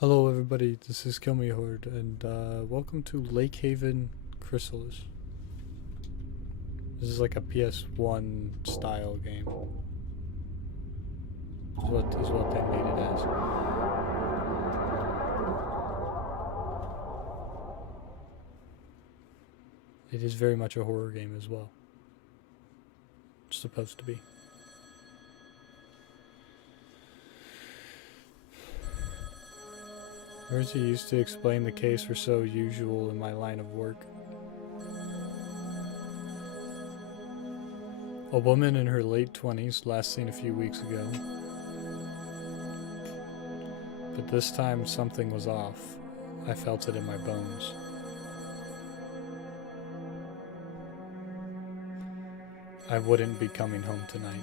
Hello everybody, this is Kill Me Horde, and welcome to Lake Haven Chrysalis. This is like a PS1 style game. Is what they made it as. It is very much a horror game as well. It's supposed to be. Words you used to explain the case were so usual in my line of work. A woman in her late 20s, last seen a few weeks ago. But this time something was off. I felt it in my bones. I wouldn't be coming home tonight.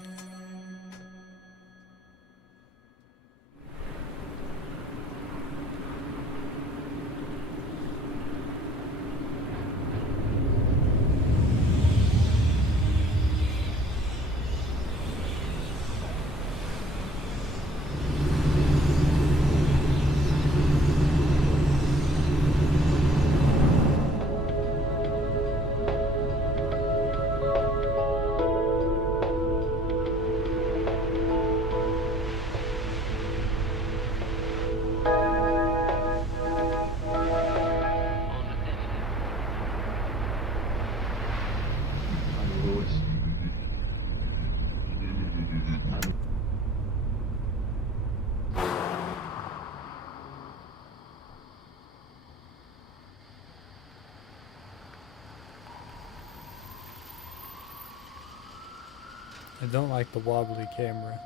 I don't like the wobbly camera.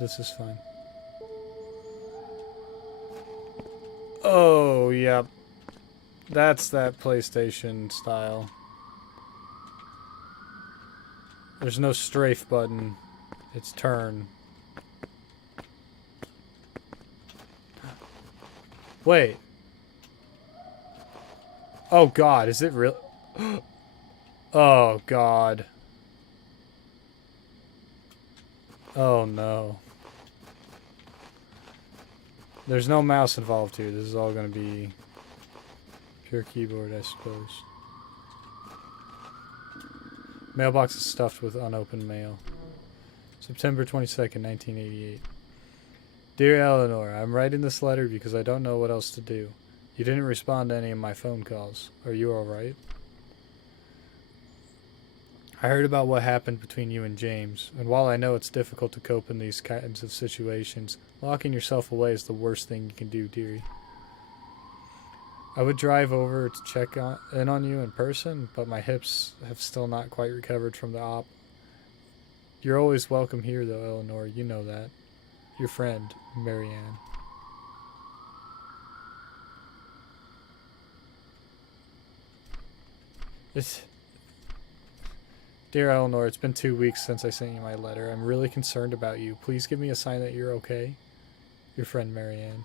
This is fine. Oh, yep. That's that PlayStation style. There's no strafe button. It's turn. Wait. Oh god, is it real? Oh god. Oh no. There's no mouse involved here. This is all gonna be pure keyboard, I suppose. Mailbox is stuffed with unopened mail. September 22nd, 1988. Dear Eleanor, I'm writing this letter because I don't know what else to do. You didn't respond to any of my phone calls. Are you alright? I heard about what happened between you and James, and while I know it's difficult to cope in these kinds of situations, locking yourself away is the worst thing you can do, dearie. I would drive over to check in on you in person, but my hips have still not quite recovered from the op. You're always welcome here, though, Eleanor. You know that. Your friend, Marianne. Dear Eleanor, it's been 2 weeks since I sent you my letter. I'm really concerned about you. Please give me a sign that you're okay. Your friend, Marianne.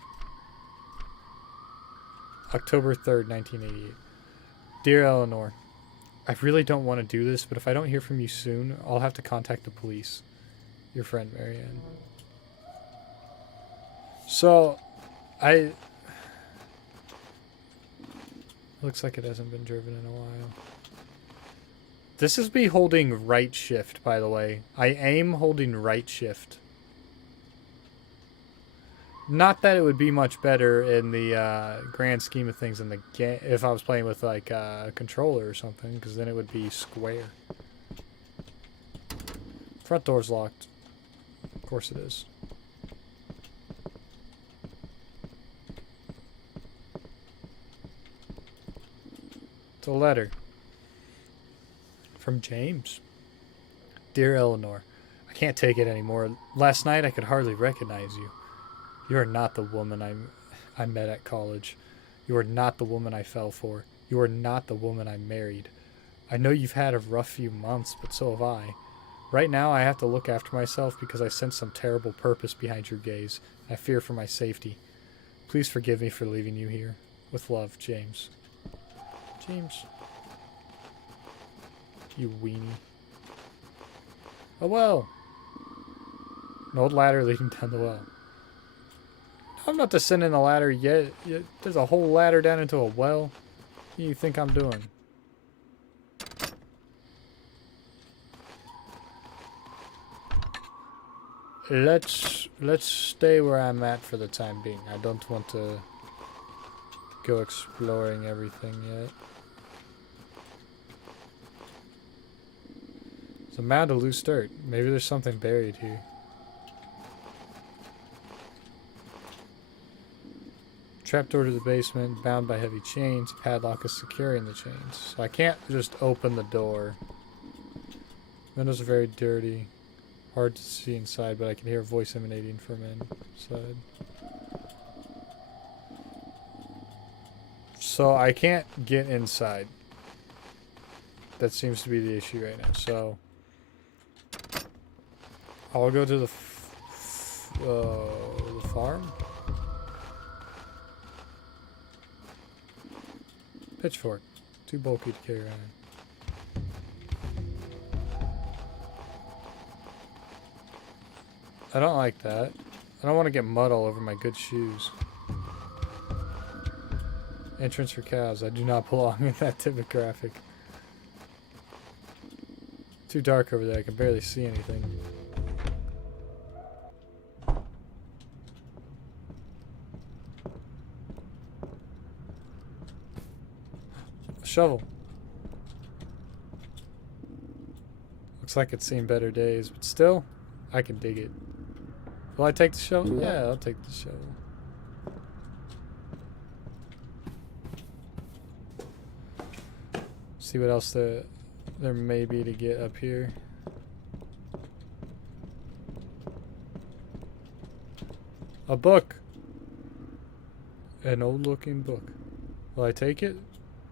October 3rd, 1988. Dear Eleanor, I really don't want to do this, but if I don't hear from you soon, I'll have to contact the police. Your friend, Marianne. So, looks like it hasn't been driven in a while. This is me holding right shift, by the way. I aim holding right shift. Not that it would be much better in the grand scheme of things in the game if I was playing with like a controller or something, because then it would be square. Front door's locked. Of course it is. It's a letter. From James. Dear Eleanor, I can't take it anymore. Last night I could hardly recognize you. You are not the woman I met at college. You are not the woman I fell for. You are not the woman I married. I know you've had a rough few months, but so have I. Right now I have to look after myself because I sense some terrible purpose behind your gaze. I fear for my safety. Please forgive me for leaving you here. With love, James. James. You weenie. Oh well. An old ladder leading down the well. I'm not descending the ladder yet. There's a whole ladder down into a well. What do you think I'm doing? Let's stay where I'm at for the time being. I don't want to go exploring everything yet. It's a mound of loose dirt. Maybe there's something buried here. Trapdoor to the basement, bound by heavy chains. Padlock is securing the chains. So I can't just open the door. Windows are very dirty. Hard to see inside, but I can hear a voice emanating from inside. So I can't get inside. That seems to be the issue right now. So I'll go to the farm. Pitchfork. Too bulky to carry around. I don't like that. I don't want to get mud all over my good shoes. Entrance for cows. I do not belong in that demographic. Too dark over there. I can barely see anything. Shovel. Looks like it's seen better days, but still, I can dig it. Will I take the shovel? Yeah, I'll take the shovel. See what else there may be to get up here. A book. An old-looking book. Will I take it?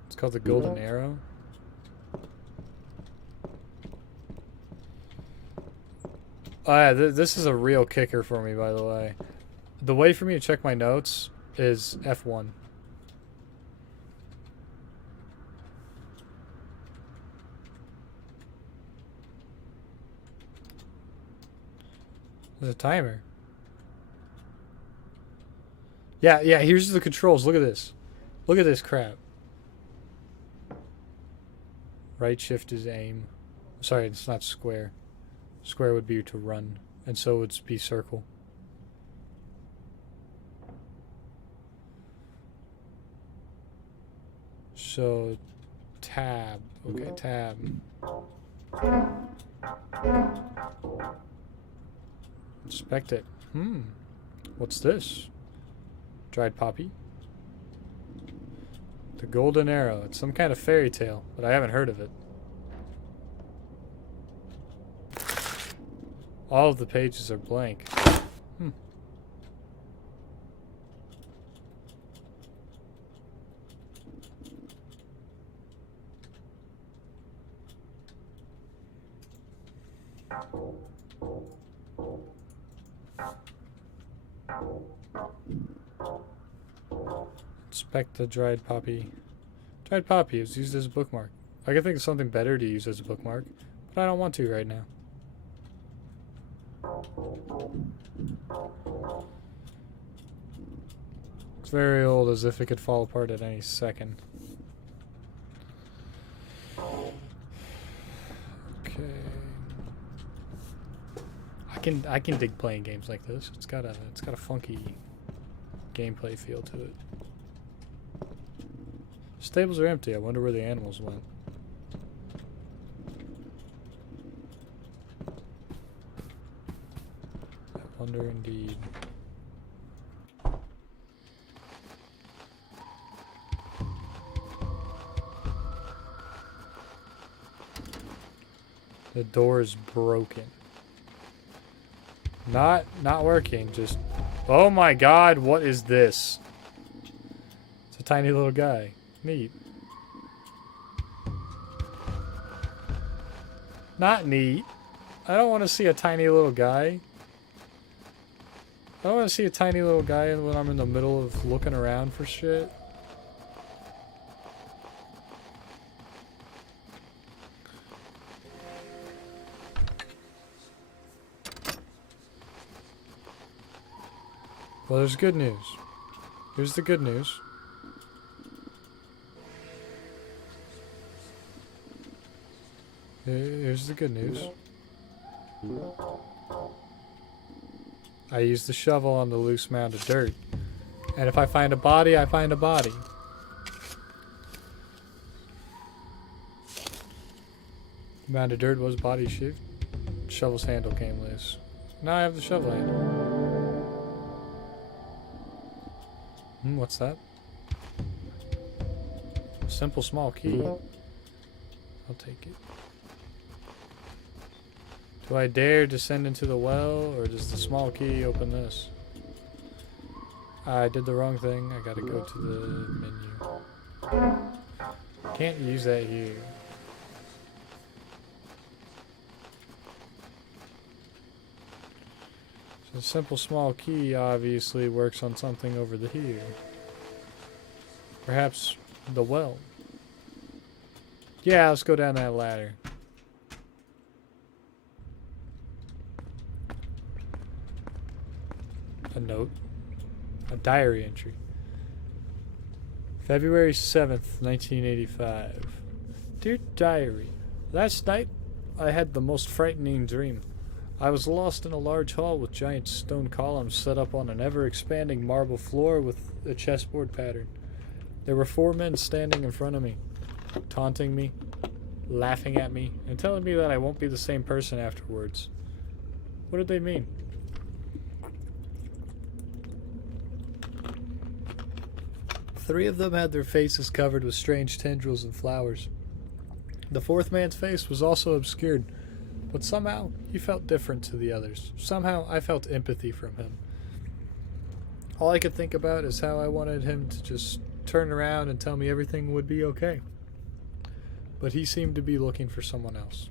It's called the Golden Arrow. Oh yeah, this is a real kicker for me, by the way. The way for me to check my notes is F1. There's a timer. Yeah, here's the controls. Look at this. Look at this crap. Right shift is aim. Sorry, it's not square. Square would be to run, and so would be circle. So, tab. Okay, tab. Inspect it. What's this? Dried poppy? The Golden Arrow. It's some kind of fairy tale, but I haven't heard of it. All of the pages are blank. Inspect the dried poppy. Dried poppy is used as a bookmark. I can think of something better to use as a bookmark, but I don't want to right now. It's very old, as if it could fall apart at any second. Okay. I can dig playing games like this. It's got a funky gameplay feel to it. Stables are empty. I wonder where the animals went. I wonder indeed. The door is broken. Not working, just... Oh my god, what is this? It's a tiny little guy. Neat. Not neat. I don't want to see a tiny little guy. I don't want to see a tiny little guy when I'm in the middle of looking around for shit. Well, there's good news. Here's the good news. Here's the good news. I use the shovel on the loose mound of dirt. And if I find a body, I find a body. The mound of dirt was body shaped. Shovel's handle came loose. Now I have the shovel handle. What's that? Simple small key. I'll take it. Do I dare descend into the well, or does the small key open this? I did the wrong thing. I gotta go to the menu. Can't use that here. So the simple small key obviously works on something over the here. Perhaps the well. Yeah, let's go down that ladder. A note. A diary entry. February 7th, 1985. Dear Diary, last night I had the most frightening dream. I was lost in a large hall with giant stone columns set up on an ever-expanding marble floor with a chessboard pattern. There were 4 men standing in front of me, taunting me, laughing at me, and telling me that I won't be the same person afterwards. What did they mean? Three of them had their faces covered with strange tendrils and flowers. The 4th man's face was also obscured, but somehow he felt different to the others. Somehow I felt empathy from him. All I could think about is how I wanted him to just turn around and tell me everything would be okay. But he seemed to be looking for someone else.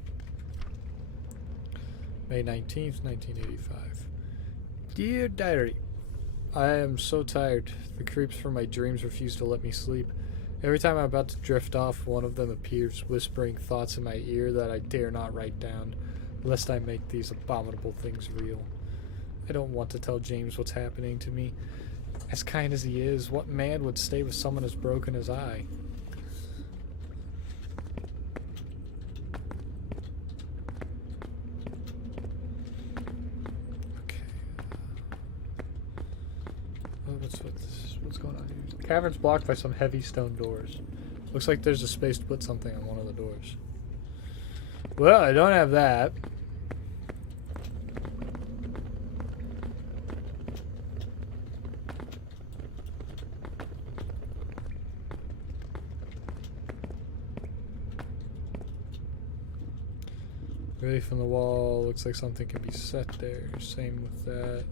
May 19th, 1985. Dear Diary, I am so tired. The creeps from my dreams refuse to let me sleep. Every time I'm about to drift off, one of them appears, whispering thoughts in my ear that I dare not write down, lest I make these abominable things real. I don't want to tell James what's happening to me. As kind as he is, what man would stay with someone as broken as I? What's going on here? The cavern's blocked by some heavy stone doors. Looks like there's a space to put something on one of the doors. Well, I don't have that. Relief on the wall. Looks like something can be set there. Same with that.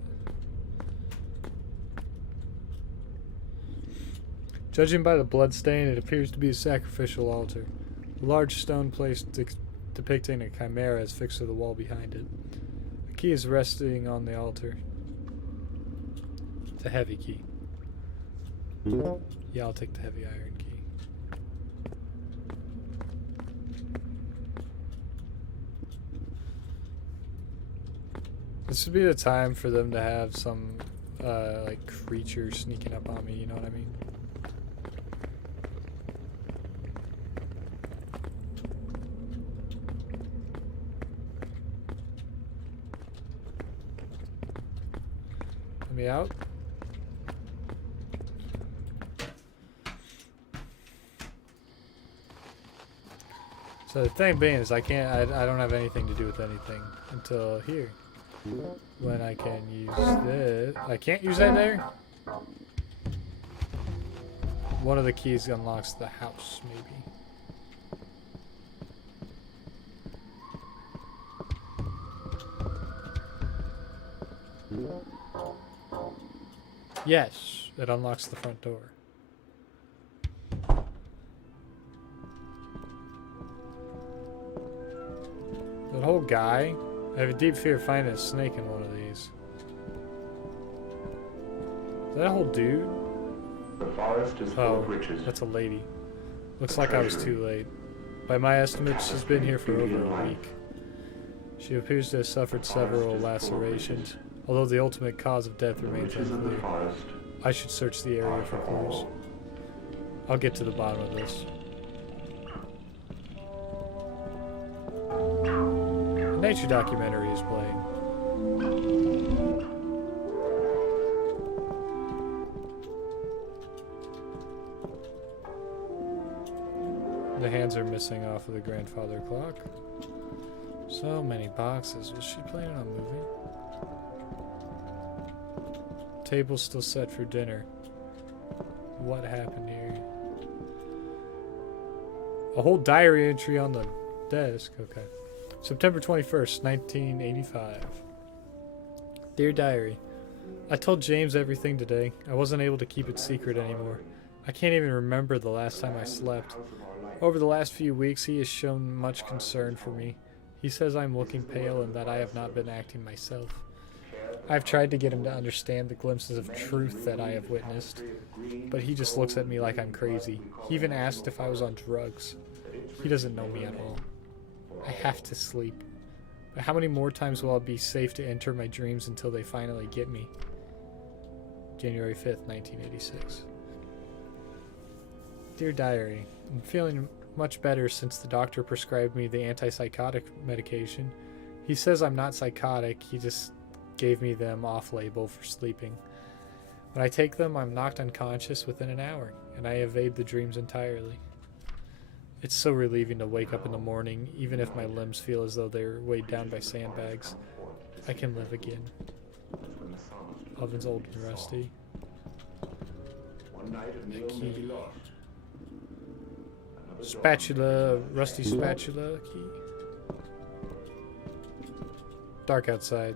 Judging by the blood stain, it appears to be a sacrificial altar. A large stone place depicting a chimera is fixed to the wall behind it. A key is resting on the altar. It's a heavy key. Yeah, I'll take the heavy iron key. This would be the time for them to have some, like, creature sneaking up on me, you know what I mean? Let me out. So the thing being is I don't have anything to do with anything until here. When I can use this. I can't use that there? One of the keys unlocks the house, maybe. Yes, it unlocks the front door. That whole guy, I have a deep fear of finding a snake in one of these. Is that a whole dude? The forest is full of riches. That's a lady. Looks like I was too late. By my estimate, she's been here for over a week. She appears to have suffered several lacerations. Although the ultimate cause of death The remains witches of the unclear. forest I should search the area are for for clues. all. I'll get to the bottom of this. A nature documentary is playing. The hands are missing off of the grandfather clock. So many boxes. Was she planning on moving? Table's still set for dinner. What happened here? A whole diary entry on the desk. Okay. September 21st, 1985. Dear Diary, I told James everything today. I wasn't able to keep it secret anymore. I can't even remember the last time I slept. Over the last few weeks, he has shown much concern for me. He says I'm looking pale and that I have not been acting myself. I've tried to get him to understand the glimpses of truth that I have witnessed, but he just looks at me like I'm crazy. He even asked if I was on drugs. He doesn't know me at all. I have to sleep. But how many more times will I be safe to enter my dreams until they finally get me? January 5th, 1986. Dear Diary, I'm feeling much better since the doctor prescribed me the antipsychotic medication. He says I'm not psychotic, he just gave me them off-label for sleeping. When I take them, I'm knocked unconscious within an hour, and I evade the dreams entirely. It's so relieving to wake up in the morning, even if my limbs feel as though they're weighed down by sandbags. I can live again. Oven's old and rusty. The key. Spatula, rusty spatula key. Dark outside.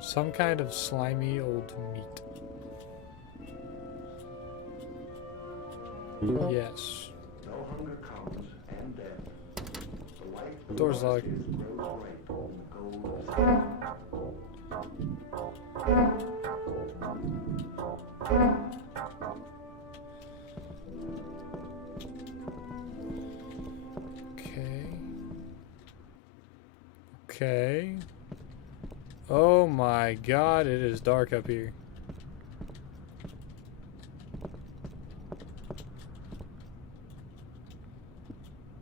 Some kind of slimy old meat. Yes. No hunger comes and death. The light of the Door's forest locked. is grows ripe in the gold of sand. Okay. Okay. Oh my god, it is dark up here.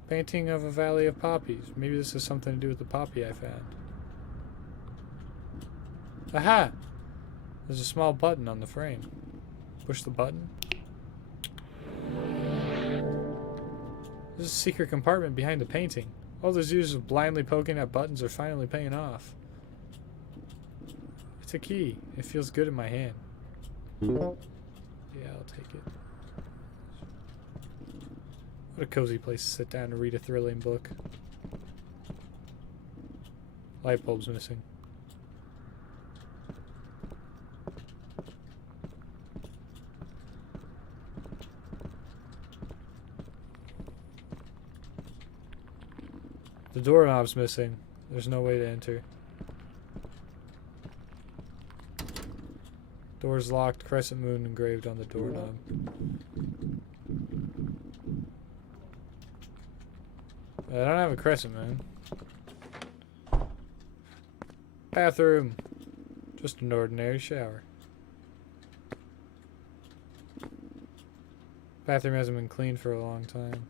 Painting of a valley of poppies. Maybe this has something to do with the poppy I found. Aha! There's a small button on the frame. Push the button. There's a secret compartment behind the painting. All those years of blindly poking at buttons are finally paying off. It's a key. It feels good in my hand. Yeah, I'll take it. What a cozy place to sit down and read a thrilling book. Light bulb's missing. The doorknob's missing. There's no way to enter. Door's locked. Crescent moon engraved on the doorknob. I don't have a crescent moon. Bathroom. Just an ordinary shower. Bathroom hasn't been cleaned for a long time.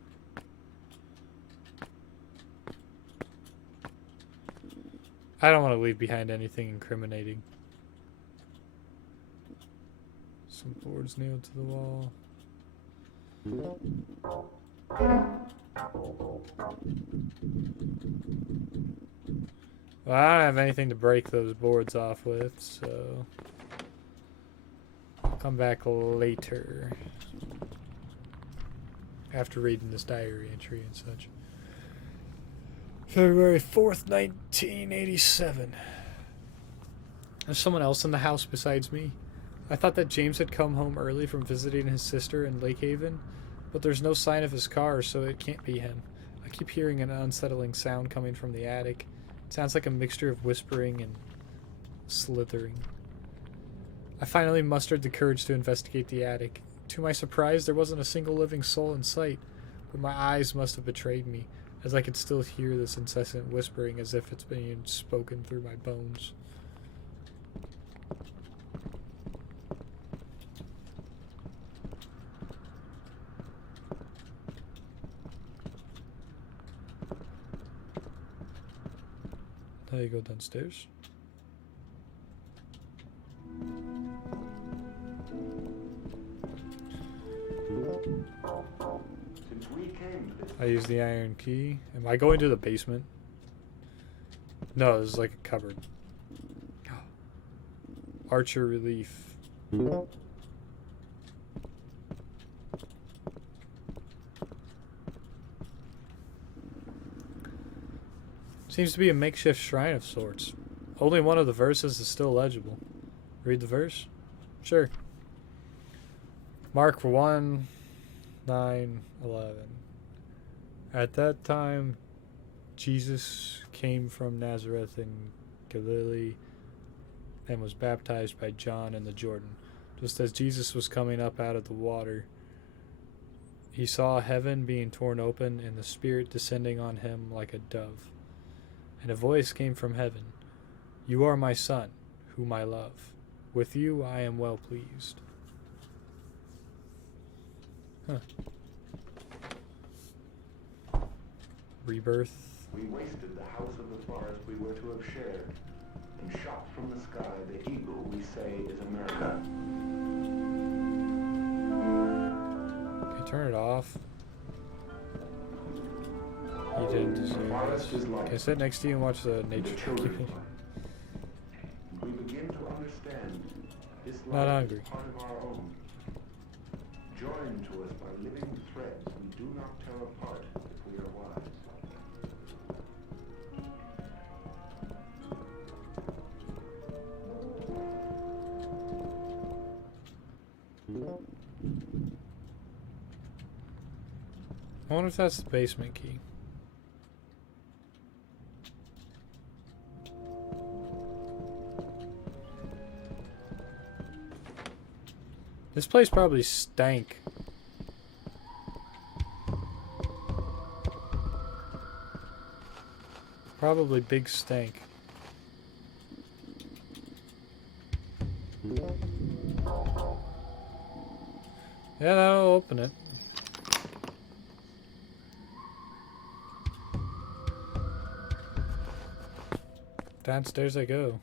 I don't want to leave behind anything incriminating. Some boards nailed to the wall. Well, I don't have anything to break those boards off with, so I'll come back later after reading this diary entry and such. February 4th, 1987. There's someone else in the house besides me. I thought that James had come home early from visiting his sister in Lake Haven, but there's no sign of his car, so it can't be him. I keep hearing an unsettling sound coming from the attic. It sounds like a mixture of whispering and slithering. I finally mustered the courage to investigate the attic. To my surprise, there wasn't a single living soul in sight. But my eyes must have betrayed me, as I could still hear this incessant whispering as if it's being spoken through my bones. Now you go downstairs. Since we came to this I use the iron key. Am I going to the basement? No, this is like a cupboard. Archer relief. Seems to be a makeshift shrine of sorts. Only one of the verses is still legible. Read the verse? Sure. Mark 1, 9, 11. At that time, Jesus came from Nazareth in Galilee and was baptized by John in the Jordan. Just as Jesus was coming up out of the water, he saw heaven being torn open and the Spirit descending on him like a dove. And a voice came from heaven, "You are my Son, whom I love. With you I am well pleased." Huh. Rebirth. we wasted the house of the forest we were to have shared, and shot from the sky the eagle we say is America. Can you turn it off? You didn't deserve Forest this. is life. Can I sit next to you and watch the And the nature children's documentary? life. We begin to understand this Not life hungry. is part of our own, joined to us by living threads we do not tear apart if we are wise. I wonder if that's the basement key. This place probably stank. Probably big stank. Yeah, that'll open it. Downstairs I go.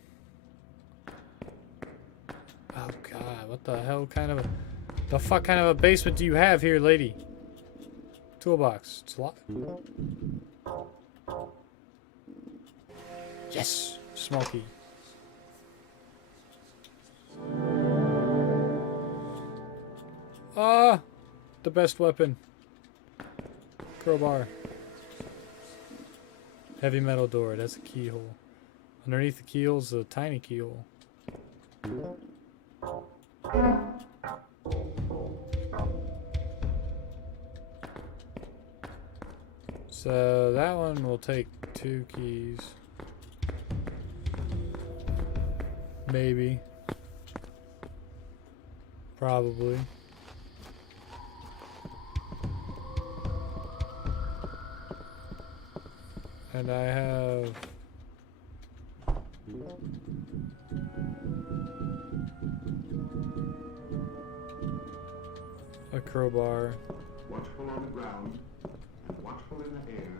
Oh god, what the hell the fuck kind of a basement do you have here, lady? Toolbox. It's locked. Yes! Small key. Ah! The best weapon. Crowbar. Heavy metal door. That's a keyhole. Underneath the keyhole is a tiny keyhole. So that one will take 2 keys. Maybe. Probably. And I have a crowbar. Watchful on the ground and watchful in the air.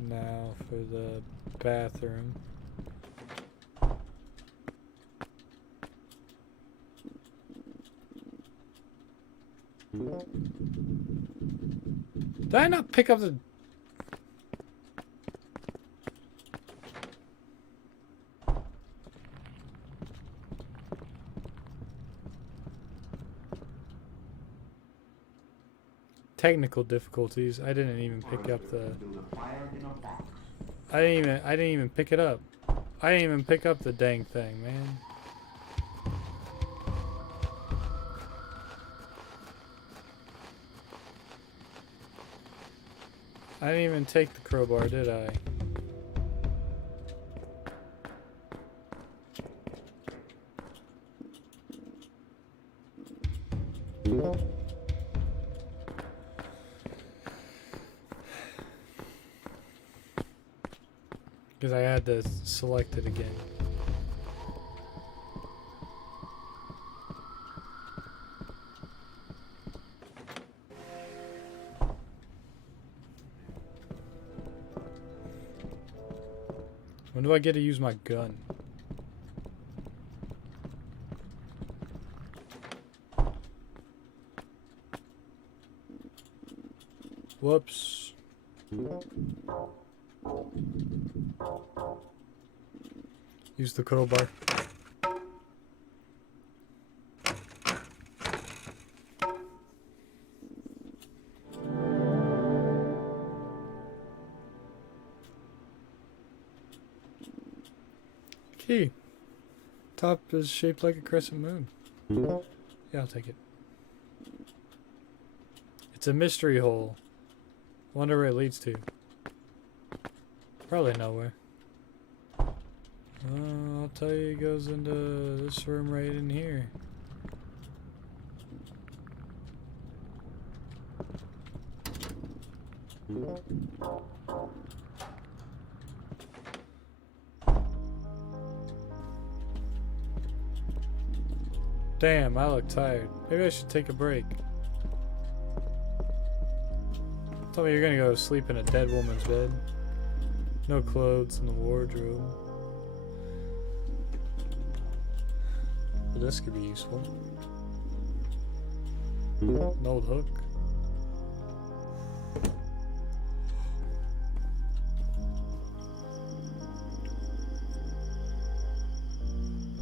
Now for the bathroom. Did I not pick up the... Technical difficulties. I didn't even pick up the... Build a fire in a box. I didn't even pick it up. I didn't even pick up the dang thing, man. I didn't even take the crowbar, did I? Because I had to select it again. When do I get to use my gun? Whoops. Use the crowbar. Key. Top is shaped like a crescent moon. Yeah, I'll take it. It's a mystery hole. Wonder where it leads to. Probably nowhere. I'll tell you, it goes into this room right in here. Damn, I look tired. Maybe I should take a break. Tell me you're gonna go to sleep in a dead woman's bed. No clothes in the wardrobe. But this could be useful. An old hook.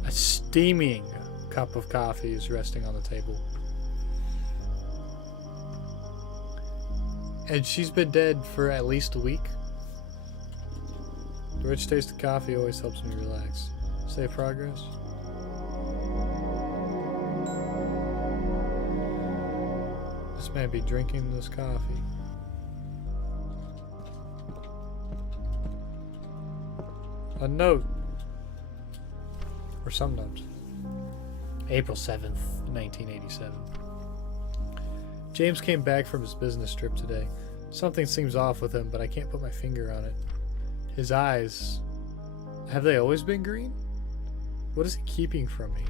A steaming cup of coffee is resting on the table. And she's been dead for at least a week. The rich taste of coffee always helps me relax. Save progress. This man be drinking this coffee. A note. Or some notes. April 7th, 1987. James came back from his business trip today. Something seems off with him, but I can't put my finger on it. His eyes... have they always been green? What is he keeping from me?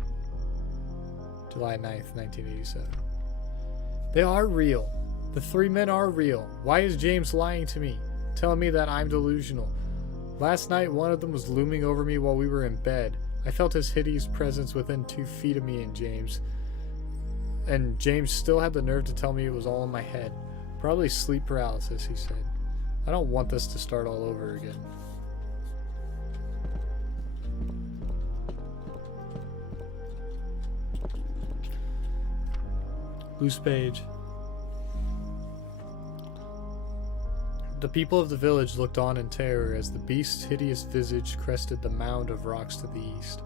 July 9th, 1987. They are real. The three men are real. Why is James lying to me? Telling me that I'm delusional. Last night, one of them was looming over me while we were in bed. I felt his hideous presence within 2 feet of me and James. And James still had the nerve to tell me it was all in my head. Probably sleep paralysis, he said. I don't want this to start all over again. Loose page. The people of the village looked on in terror as the beast's hideous visage crested the mound of rocks to the east.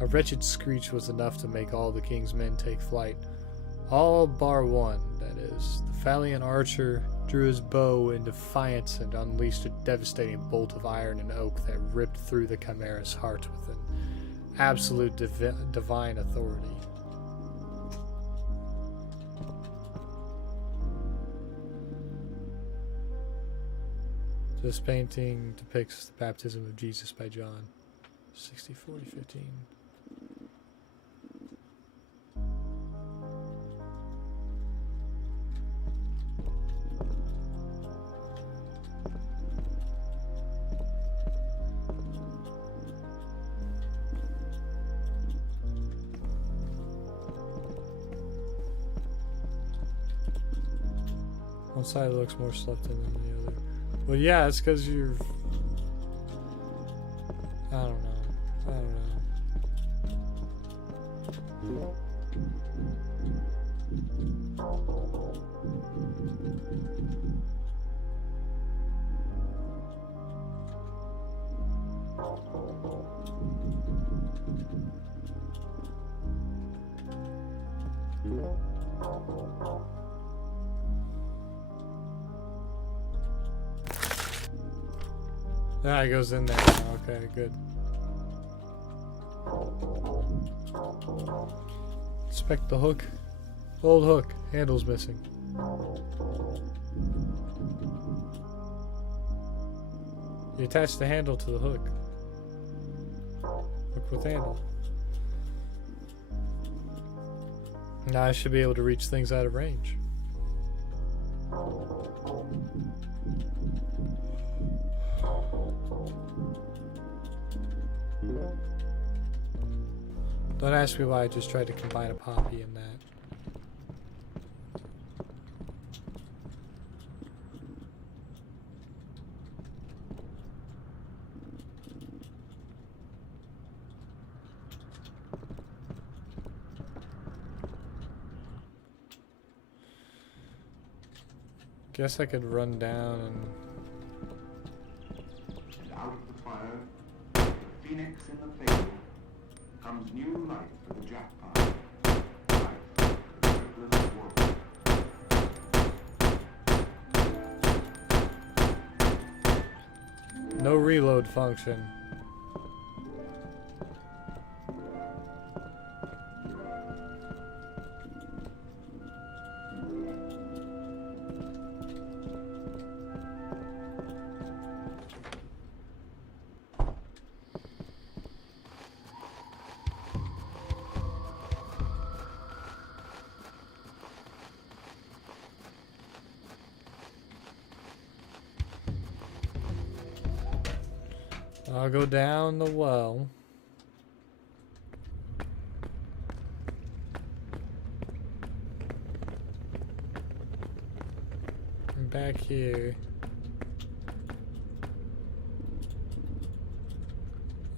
A wretched screech was enough to make all the king's men take flight. All bar one, that is. The valiant archer drew his bow in defiance and unleashed a devastating bolt of iron and oak that ripped through the chimera's heart with an absolute divine authority. This painting depicts the baptism of Jesus by John. 60-40-15. One side looks more slept in than the other. Well, yeah, it's because you're... I don't know. Ah, it goes in there now. Okay, good. Inspect the hook. Old hook. Handle's missing. You attach the handle to the hook. Hook with handle. Now I should be able to reach things out of range. Don't ask me why I just tried to combine a poppy and that. Guess I could run down and... Out of the fire, the phoenix in the fable, comes new life for the jackpot. Life for the Chrysalis world. no reload function. I'll go down the well. And back here.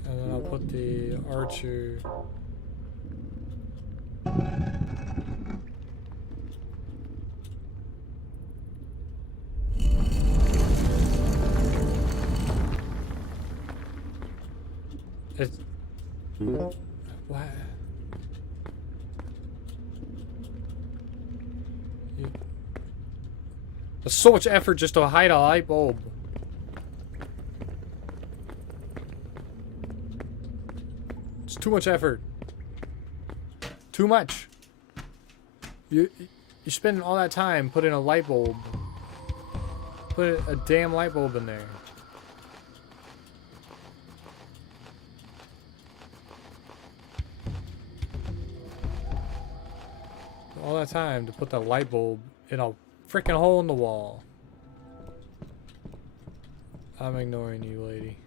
And then I'll put the archer. It's... What? There's so much effort just to hide a light bulb. It's too much effort. Too much. You're spending all that time putting a light bulb. Put a damn light bulb in there. All that time to put the light bulb in a freaking hole in the wall. I'm ignoring you, lady.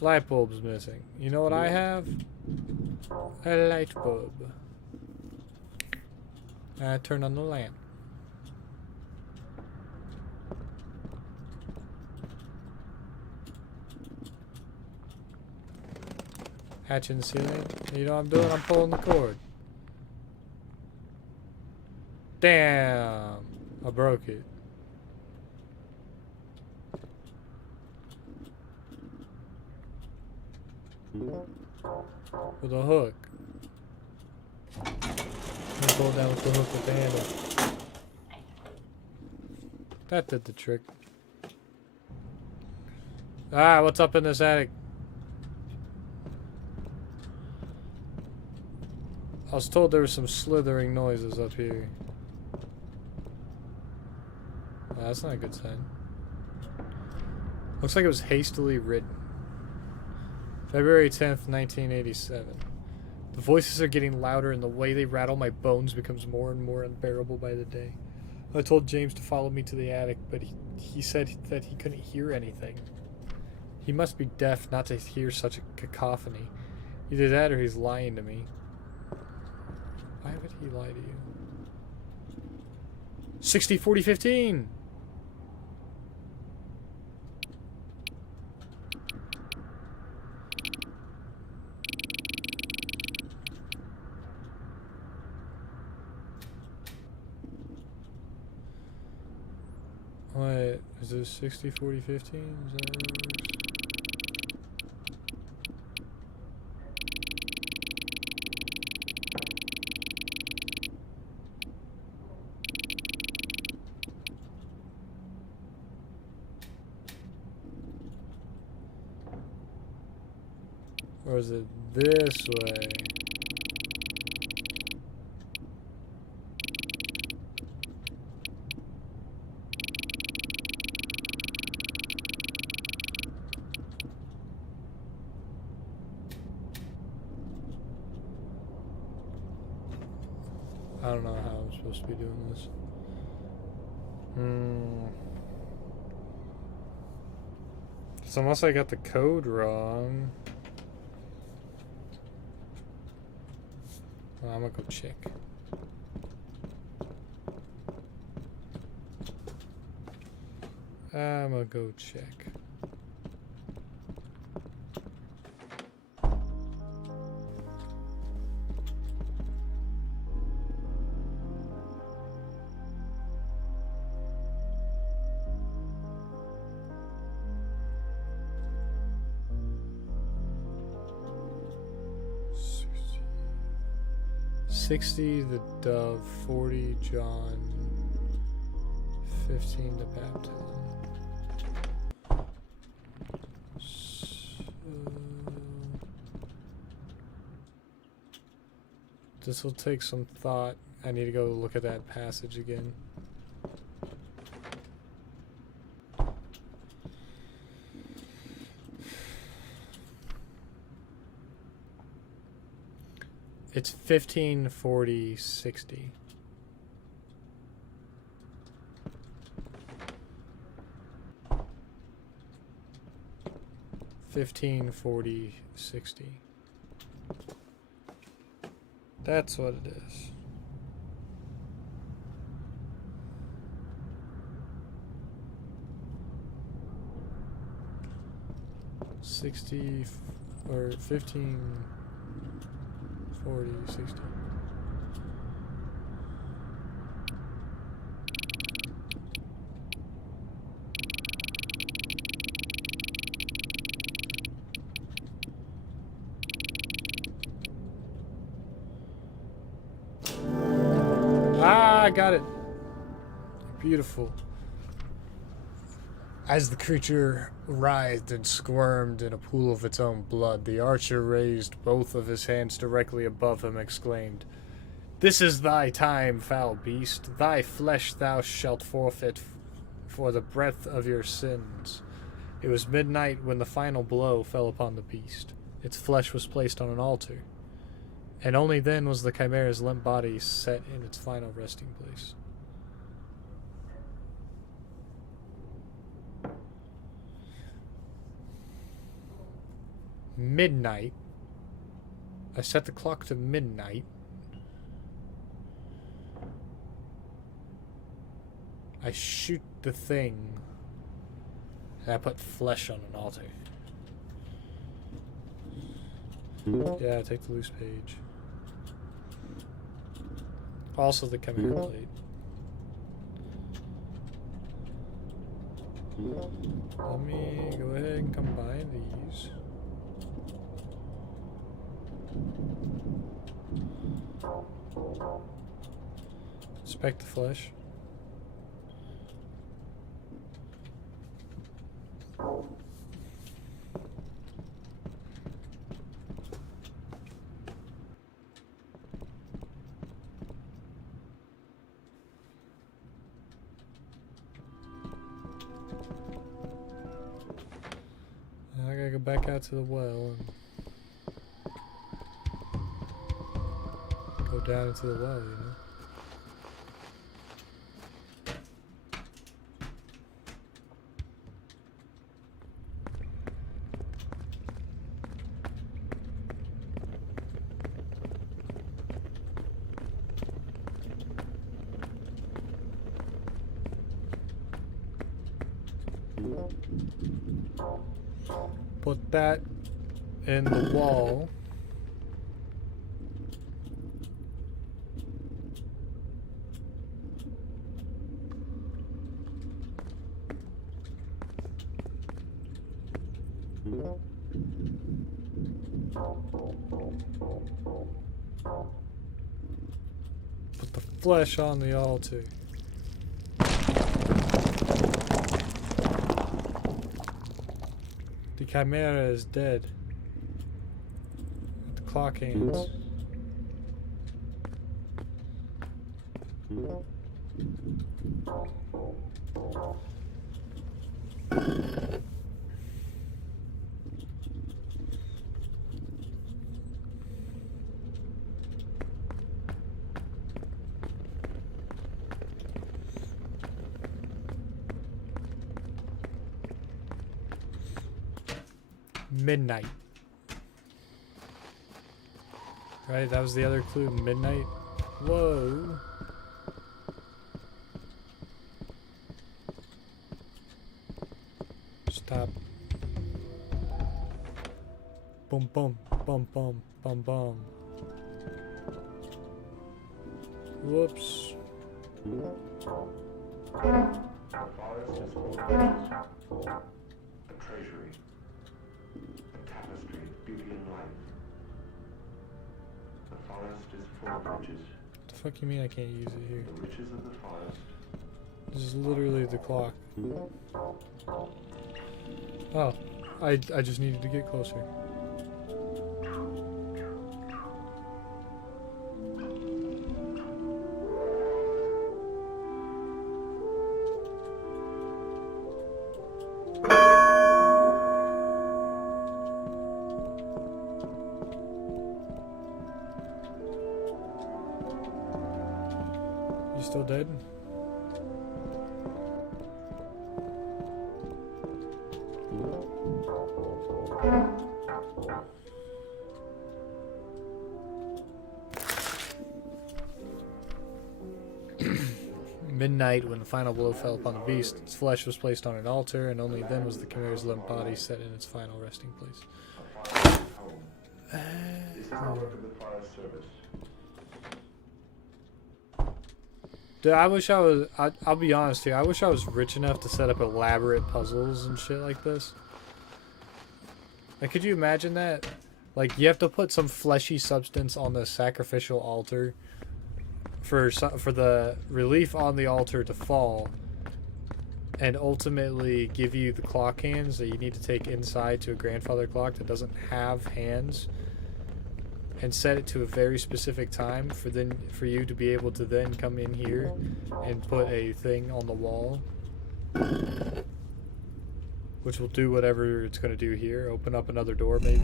Light bulb's missing. You know what I have? A light bulb. I turn on the lamp. Hatching the ceiling. You know what I'm doing? I'm pulling the cord. Damn! I broke it. With a hook. Pull it down with the hook with the handle. That did the trick. Ah, what's up in this attic? I was told there were some slithering noises up here. That's not a good sign. Looks like it was hastily written. February 10th, 1987. The voices are getting louder and the way they rattle my bones becomes more and more unbearable by the day. I told James to follow me to the attic, but he said that he couldn't hear anything. He must be deaf not to hear such a cacophony. Either that or he's lying to me. Why would he lie to you? 60, 40, 15! What? Is this 60, 40, 15? Is that how it works? Or is it this way? I don't know how I'm supposed to be doing this. So unless I got the code wrong, well, I'm gonna go check. I'm gonna go check. $60 the dove, 40 John, 15 the baptism. This will take some thought. I need to go look at that passage again. It's 15, 40, 60. $15, 40, 60. That's what it is. $60 or 15, 40, 60. I got it. Beautiful. As the creature writhed and squirmed in a pool of its own blood, the archer raised both of his hands directly above him, exclaimed, "This is thy time, foul beast. Thy flesh thou shalt forfeit for the breath of your sins." It was midnight when the final blow fell upon the beast. Its flesh was placed on an altar, and only then was the chimera's limp body set in its final resting place. Midnight. I set the clock to midnight. I shoot the thing, and I put flesh on an altar. Yeah, take the loose page. Also the chimera plate. Let me go ahead and combine these. Inspect the flesh. I gotta go back out to the well and go down into the well, you know? Put that in the wall. Put the flesh on the altar. The chimera is dead. The clock hands. midnight. Right, that was the other clue, midnight. Whoa. Stop. Boom, boom, boom, boom, boom, boom. Whoops. The forest is full of riches, a treasury, a tapestry of beauty and life. The forest is full of riches. What the fuck you mean I can't use it here? The riches of the forest. This is literally the clock. Oh, I just needed to get closer. You still dead? Midnight, when the final blow fell upon the beast, its flesh was placed on an altar, and only then was the chimera's limp body set in its final resting place. A forest home. This is the work of the Forest Service. Dude, I wish I was, I'll be honest here, I wish I was rich enough to set up elaborate puzzles and shit like this. Like, could you imagine that? Like, you have to put some fleshy substance on the sacrificial altar for the relief on the altar to fall, and ultimately give you the clock hands that you need to take inside to a grandfather clock that doesn't have hands, and set it to a very specific time for you to be able to then come in here and put a thing on the wall, which will do whatever it's going to do here. Open up another door, maybe.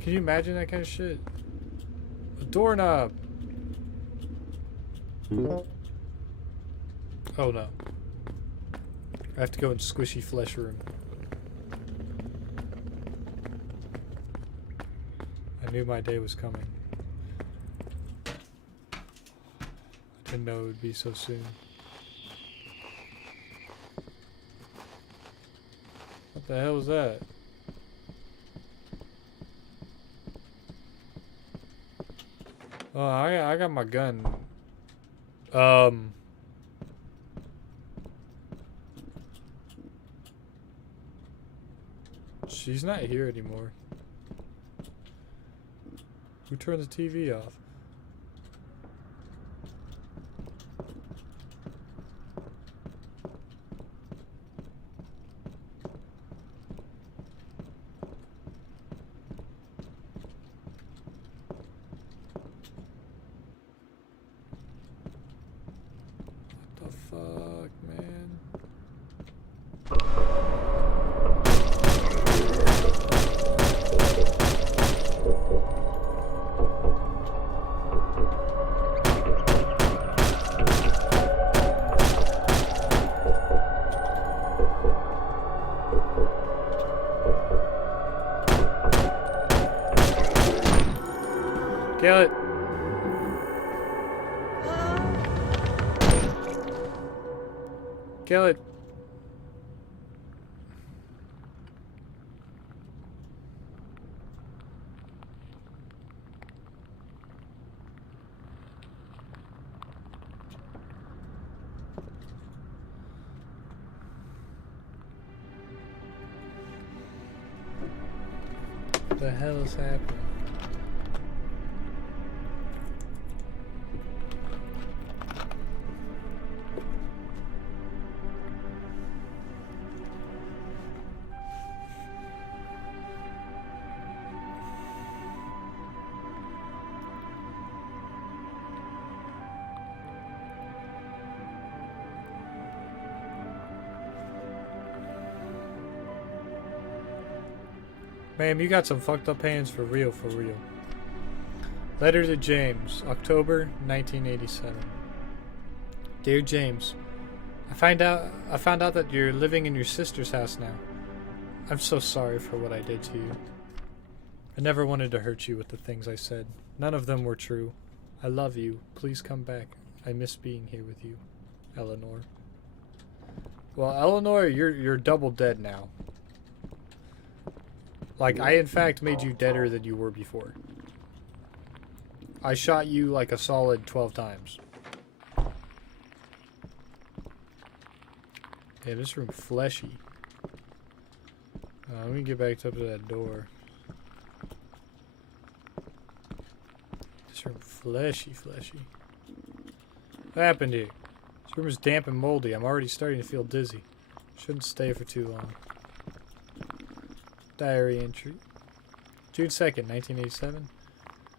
Can you imagine that kind of shit? A doorknob. Oh no. I have to go in squishy flesh room. I knew my day was coming. I didn't know it would be so soon. What the hell was that? Oh, I got my gun. She's not here anymore. Who turned the TV off? What the fuck, man? Kill it. Kill it. What the hell is happening? Ma'am, you got some fucked up hands for real, for real. Letter to James, October 1987. Dear James, I found out that you're living in your sister's house now. I'm so sorry for what I did to you. I never wanted to hurt you with the things I said. None of them were true. I love you. Please come back. I miss being here with you. Eleanor. Well, Eleanor, you're double dead now. Like, I in fact made you deader than you were before. I shot you like a solid 12 times. Yeah, this room fleshy. Let me get back up to that door. This room fleshy. What happened here? This room is damp and moldy. I'm already starting to feel dizzy. Shouldn't stay for too long. Diary entry. June 2nd, 1987.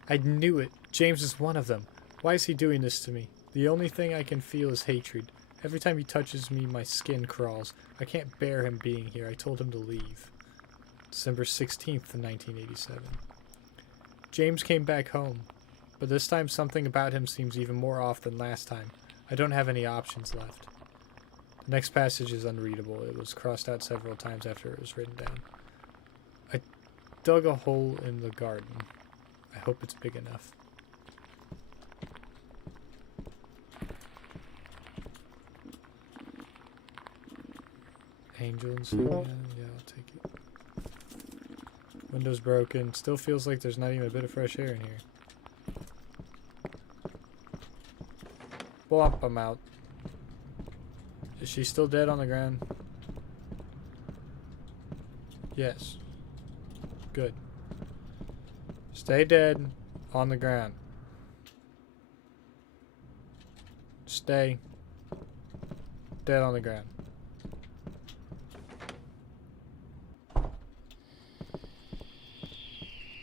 I knew it. James is one of them. Why is he doing this to me? The only thing I can feel is hatred. Every time he touches me, my skin crawls. I can't bear him being here. I told him to leave. December 16th, 1987. James came back home, but this time something about him seems even more off than last time. I don't have any options left. The next passage is unreadable. It was crossed out several times after it was written down. I dug a hole in the garden. I hope it's big enough. Angel insignia. Yeah, I'll take it. Window's broken. Still feels like there's not even a bit of fresh air in here. Blop, I'm out. Is she still dead on the ground? Yes. Good. Stay dead on the ground. Stay dead on the ground.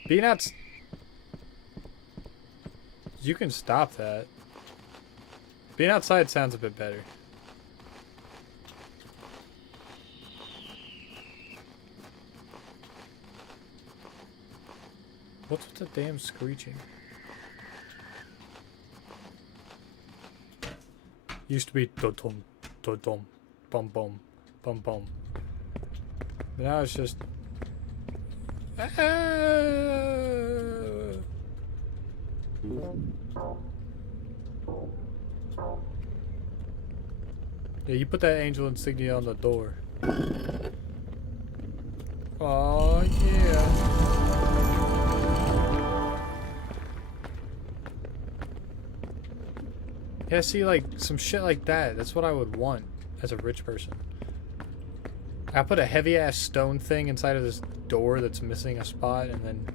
Being out. You can stop that. Being outside sounds a bit better. What's with the damn screeching? Used to be dum dum bum bum bum bum. But now it's just yeah, you put that angel insignia on the door. Oh yeah. Yeah, see, like, some shit like that. That's what I would want as a rich person. I put a heavy-ass stone thing inside of this door that's missing a spot, and then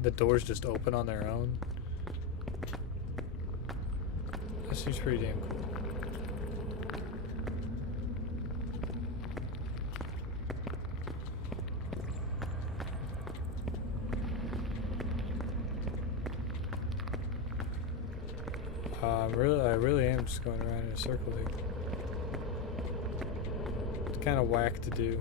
the doors just open on their own. That seems pretty damn cool. I really am just going around in a circle here. It's kind of whack to do.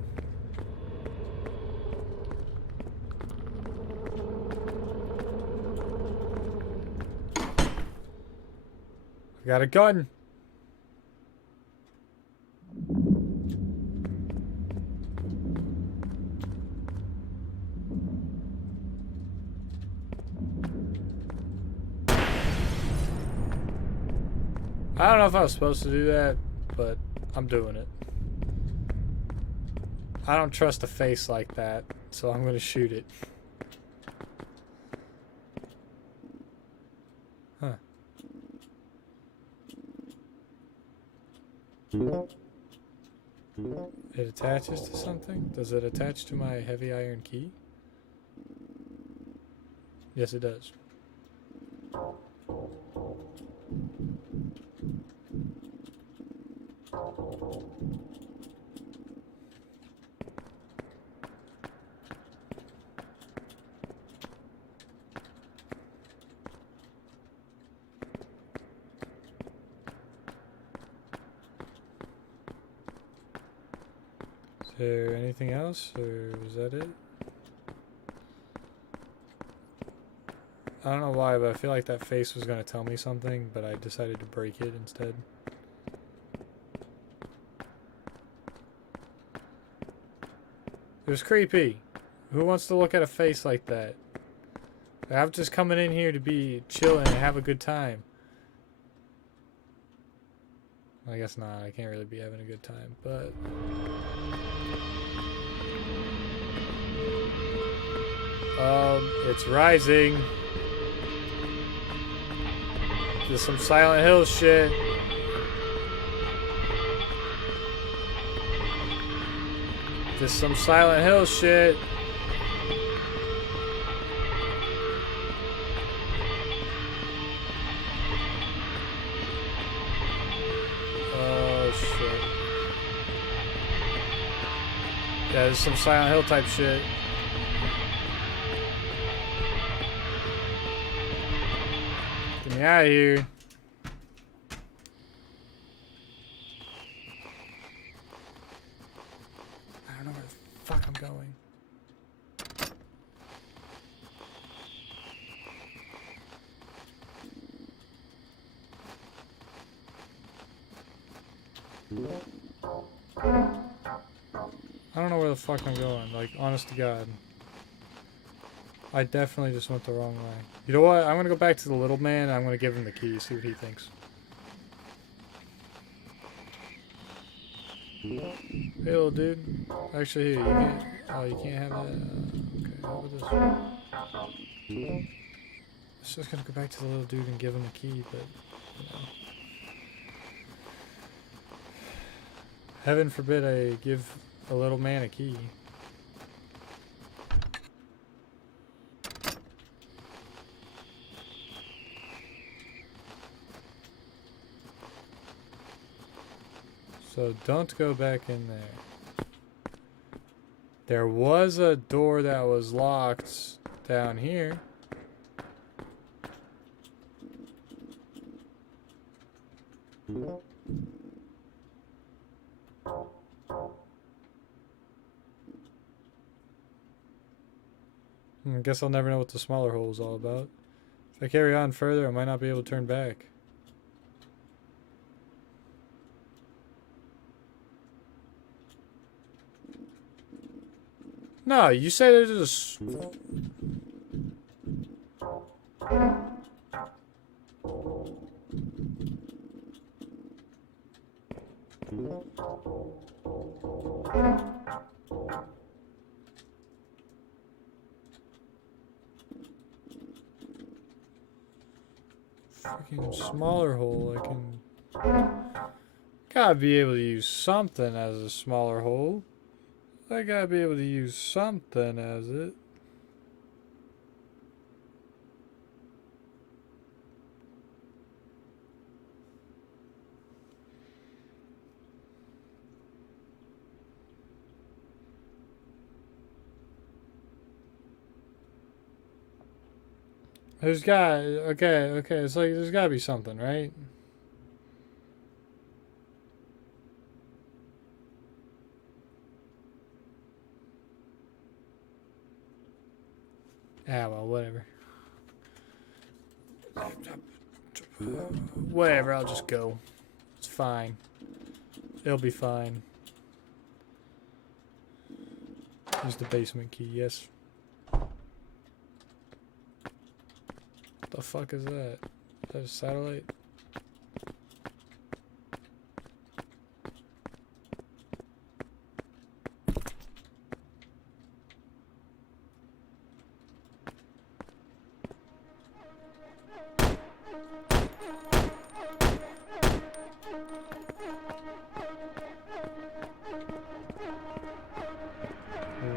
I got a gun! I don't know if I was supposed to do that, but I'm doing it. I don't trust a face like that, so I'm gonna shoot it. Huh. It attaches to something? Does it attach to my heavy iron key? Yes, it does. Is there anything else, or is that it? I don't know why, but I feel like that face was going to tell me something, but I decided to break it instead. It was creepy. Who wants to look at a face like that? I'm just coming in here to be chilling and have a good time. I guess not. I can't really be having a good time, but... it's rising. Just some Silent Hill shit. Just some Silent Hill shit. Oh shit. Yeah, there's some Silent Hill type shit. Get me out of here. I don't know where the fuck I'm going. I don't know where the fuck I'm going, like, honest to God. I definitely just went the wrong way. You know what? I'm gonna go back to the little man and I'm gonna give him the key, see what he thinks. Hey, little dude. Actually, here, you can't. Oh, you can't have that. Okay, how about this? I was just gonna go back to the little dude and give him the key, but. You know. Heaven forbid I give a little man a key. So don't go back in there. There was a door that was locked down here. I guess I'll never know what the smaller hole is all about. If I carry on further, I might not be able to turn back. No, you say there's a... Freaking smaller hole. I can... Gotta be able to use something as a smaller hole. I gotta be able to use something as it. There's got... Okay, it's like there's gotta be something, right? Ah, well, whatever. Whatever, I'll just go. It's fine. It'll be fine. Use the basement key, yes. What the fuck is that? Is that a satellite?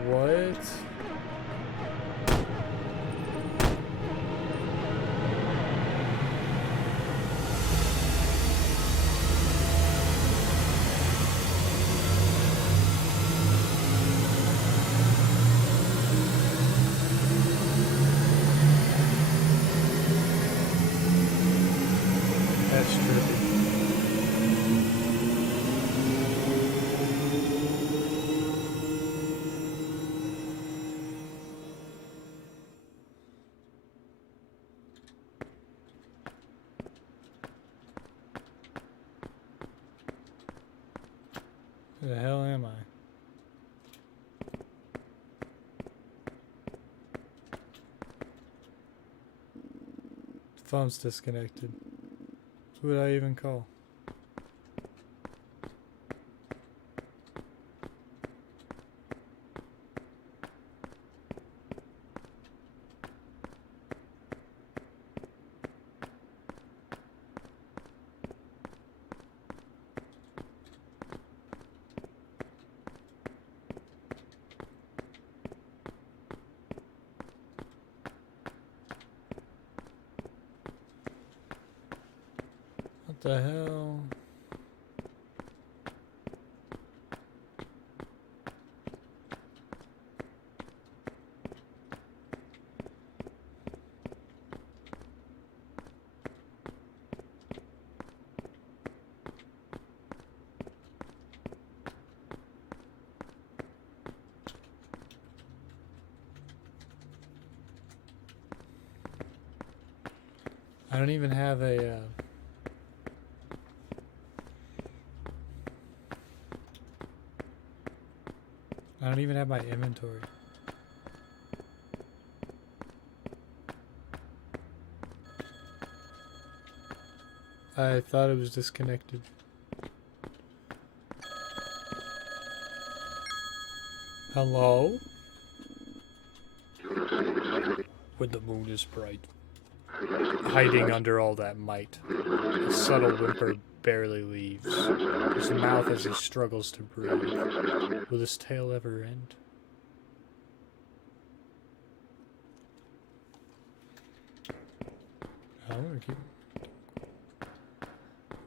What? That's trippy. Where the hell am I? Phone's disconnected. Who would I even call? What the hell? I don't even have a I don't even have my inventory. I thought it was disconnected. Hello? When the moon is bright, hiding under all that might, a subtle whimper barely leaves his mouth as he struggles to breathe. Will this tale ever end?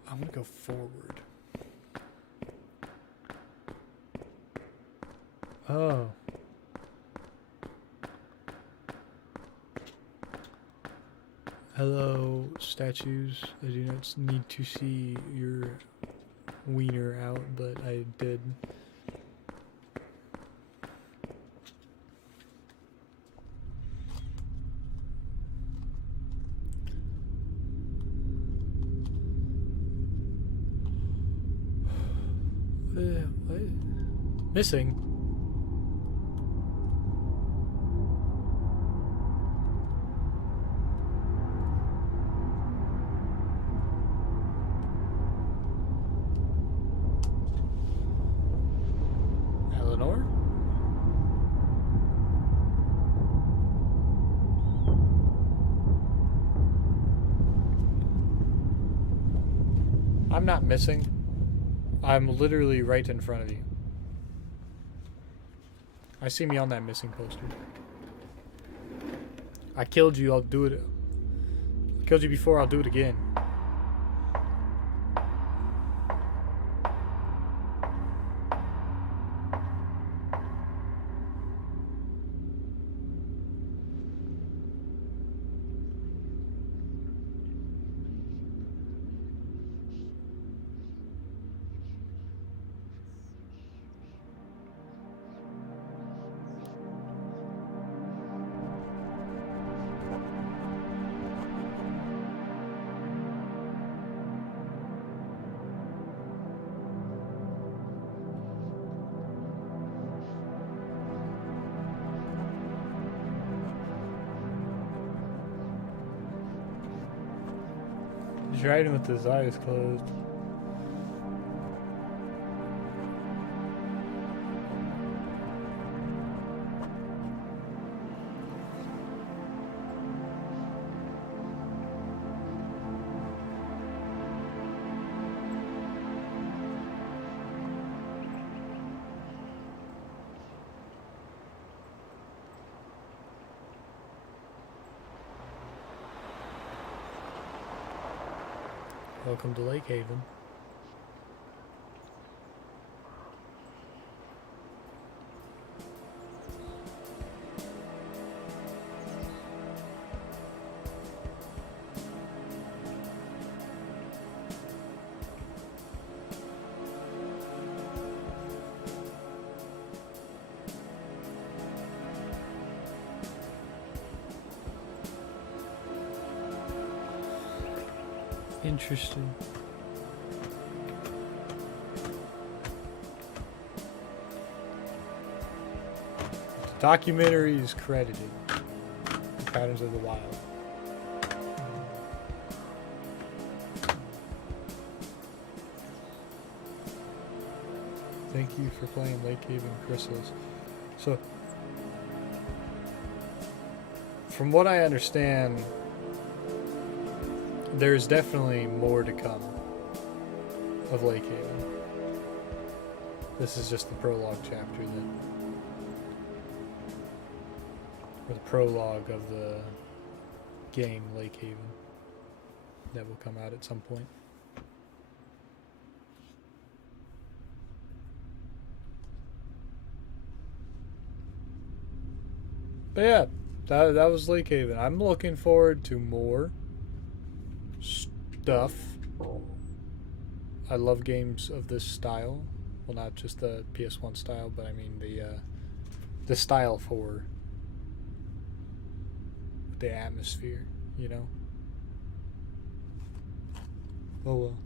I'm gonna go forward. Oh. Hello, statues. I do not need to see your wiener out, but I did. What? Missing? Eleanor? I'm not missing. I'm literally right in front of you. I see me on that missing poster. I killed you, I'll do it. I killed you before, I'll do it again. He's riding with his eyes closed. Welcome to Lake Haven. Interesting. The documentary is credited. The Patterns of the Wild. thank you for playing Lake Haven Chrysalis. So, from what I understand, there's definitely more to come of Lake Haven. This is just the prologue chapter or the prologue of the game Lake Haven that will come out at some point. But yeah, that was Lake Haven. I'm looking forward to more stuff. I love games of this style. Well, not just the PS1 style, but I mean the style for the atmosphere, you know? Oh well.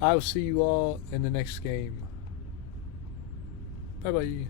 I will see you all in the next game. Bye bye.